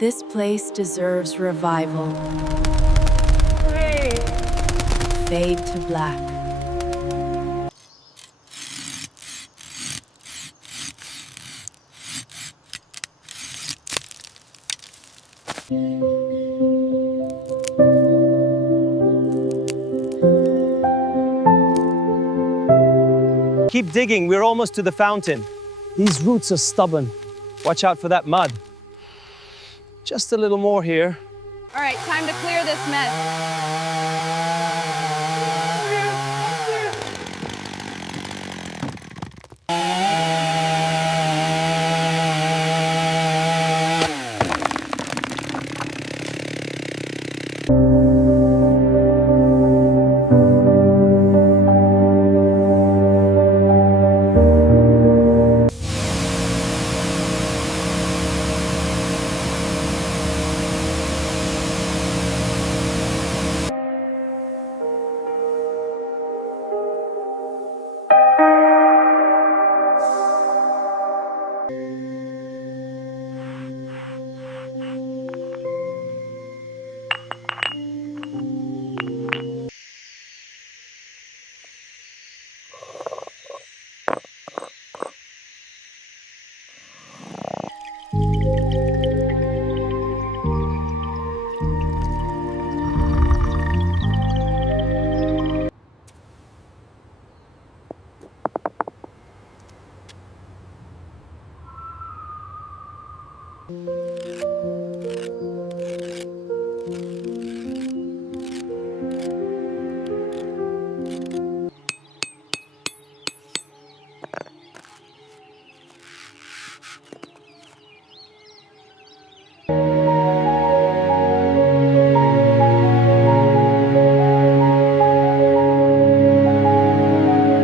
This place deserves revival. Fade to black. Keep digging, we're almost to the fountain. These roots are stubborn. Watch out for that mud. Just a little more here. All right, time to clear this mess.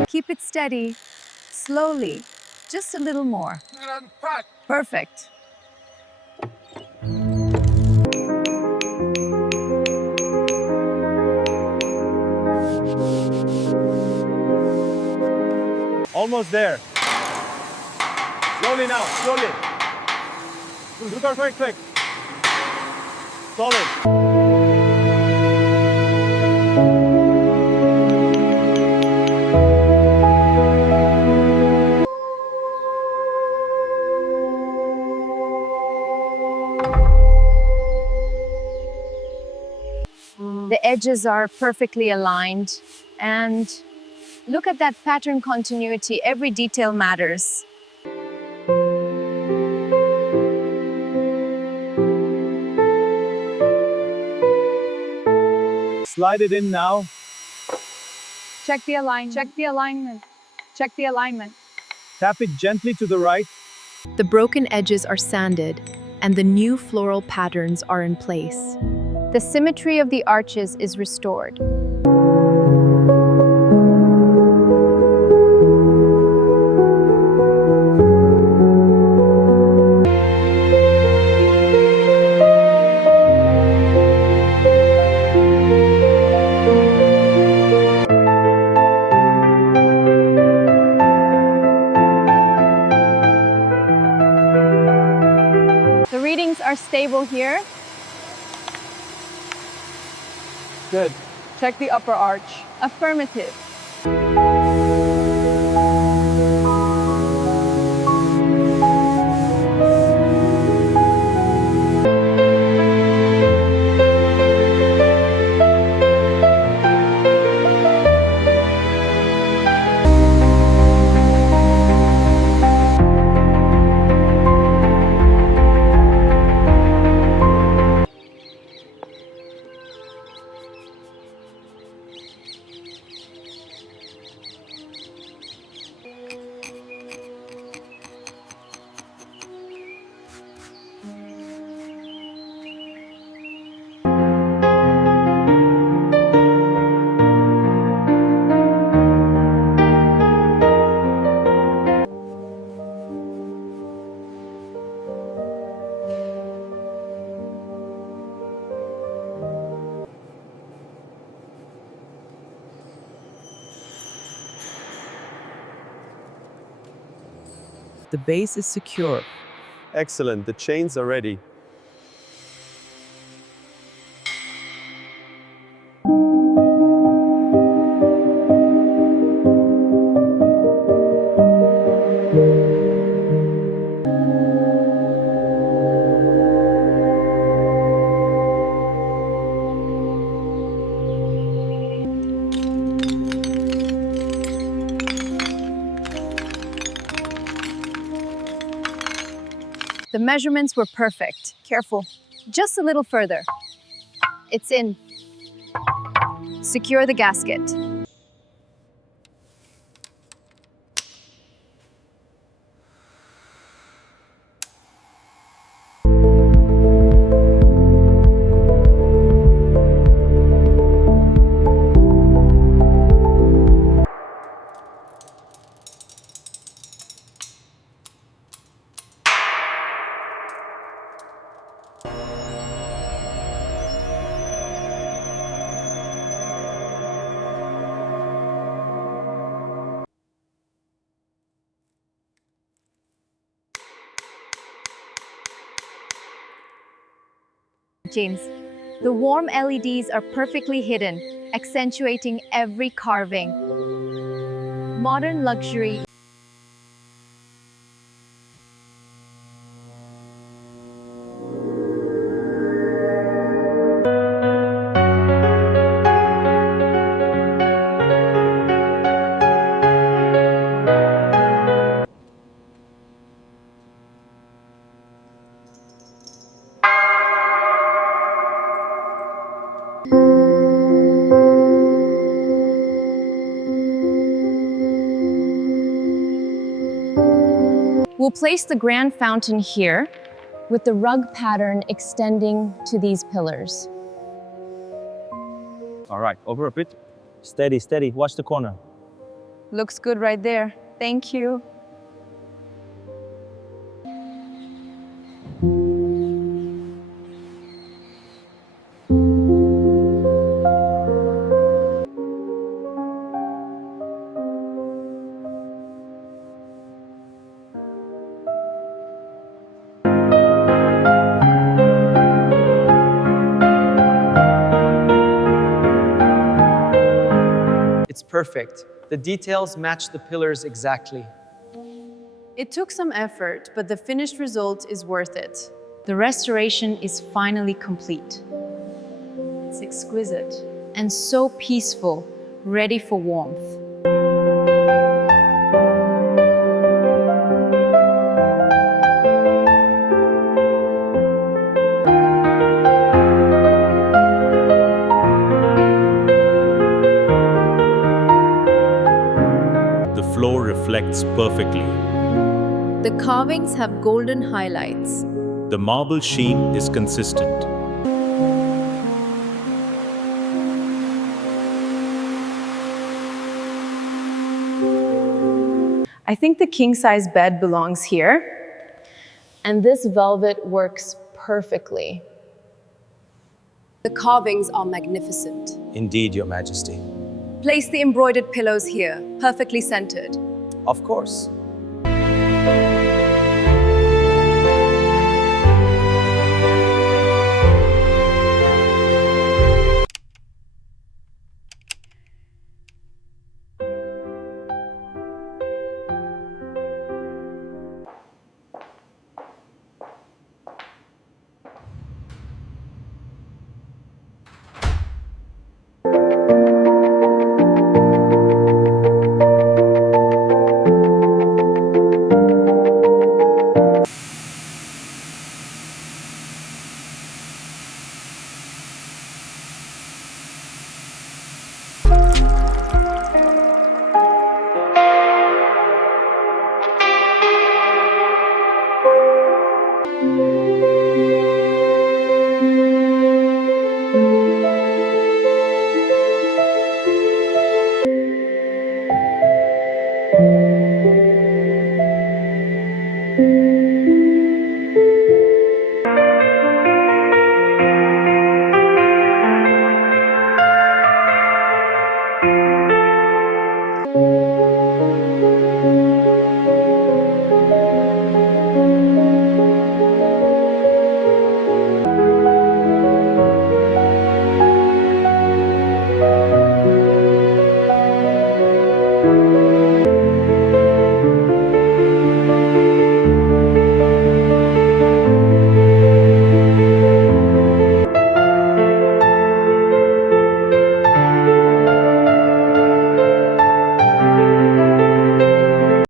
Keep it steady, slowly, just a little more. Perfect. Almost there. Slowly now, slowly. Look out, quick, quick. Solid. The edges are perfectly aligned, and look at that pattern continuity. Every detail matters. Slide it in now. Check the alignment. Check the alignment. Check the alignment. Tap it gently to the right. The broken edges are sanded, and the new floral patterns are in place. The symmetry of the arches is restored. The readings are stable here. Good. Check the upper arch. Affirmative. The base is secure. Excellent, the chains are ready. The measurements were perfect. Careful. Just a little further. It's in. Secure the gasket. James, the warm LEDs are perfectly hidden, accentuating every carving. Modern luxury. We'll place the grand fountain here, with the rug pattern extending to these pillars. All right, over a bit. Steady, steady. Watch the corner. Looks good right there. Thank you. It's perfect. The details match the pillars exactly. It took some effort, but the finished result is worth it. The restoration is finally complete. It's exquisite. And so peaceful, ready for warmth. The floor reflects perfectly. The carvings have golden highlights. The marble sheen is consistent. I think the king-size bed belongs here. And this velvet works perfectly. The carvings are magnificent. Indeed, Your Majesty. Place the embroidered pillows here, perfectly centered. Of course.